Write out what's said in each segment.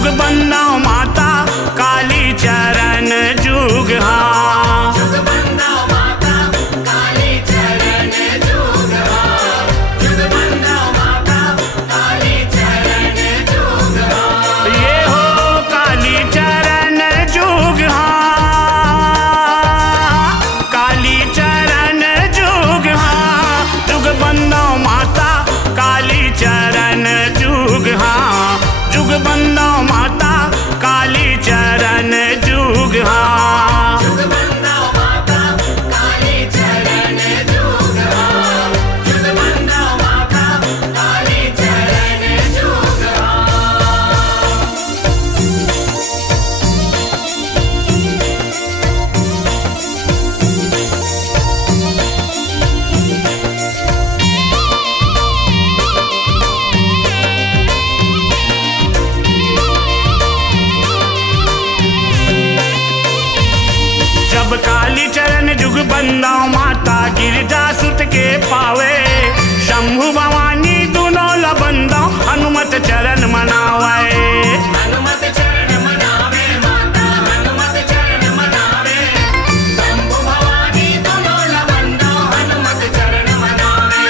जुग बंदाओ माता काली चरण जुग हाँ। जुग बंदाओ माता काली चरण जुग हाँ। जुग बंदाओ माता काली चरण जुग हाँ। ये हो काली चरण जुग हाँ। काली चरण जुग हाँ। जुग बंदाओ माता काली चरण जुग हाँ। जुग बंदाओ माता काली चरण जुग हाँ। जुग बंदाओ माता काली चरण जुग हाँ। जुग बंदाओ माता काली चरण जुग हाँ। जब काली चरण जुग बंदाओ माता गिरजा सुत के पावे, शंभु भवानी दोनों लबंदाओ हनुमत चरण मनावे। हनुमत चरण मनावे माता हनुमत चरण मनावे। शंभु भवानी दोनों लबंदाओ हनुमत चरण मनावे।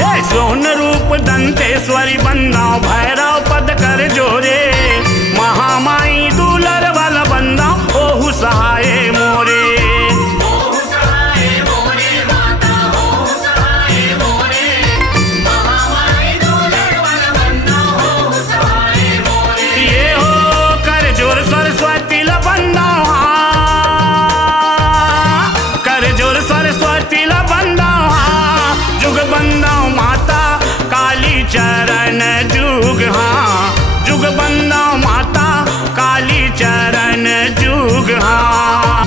ये सोन रूप दंतेश्वरी बंदाओ भैरव पद कर जोरे, महामाई दूलर बल बंदाओ ओहु सहाय मोरे। ओहु सहाय मोरे माता ओहु सहाय मोरे। महामाई दूलर बल बंदाओ ओहु सहाय मोरे। ये हो कर जोर सरस्वती लबंदाओ हाँ। कर जोर सरस्वती लबंदाओ हाँ। जुग बंदाओ माता काली चरण जुग हाँ। जुग बंदाओ माता काली चरण जुग हाँ।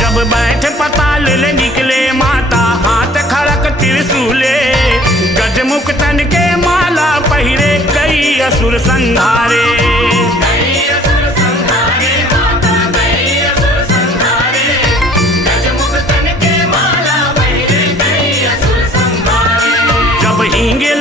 जब बैठ पताल ले निकले माता हाथ खड़क त्रिशूले, गजमुख तन के माला पहिरे कई असुर संहारे। कई असुर संहारे माता कई असुर संहारे। गजमुख तन के माला पहिरे कई असुर संहारे। जब हींगे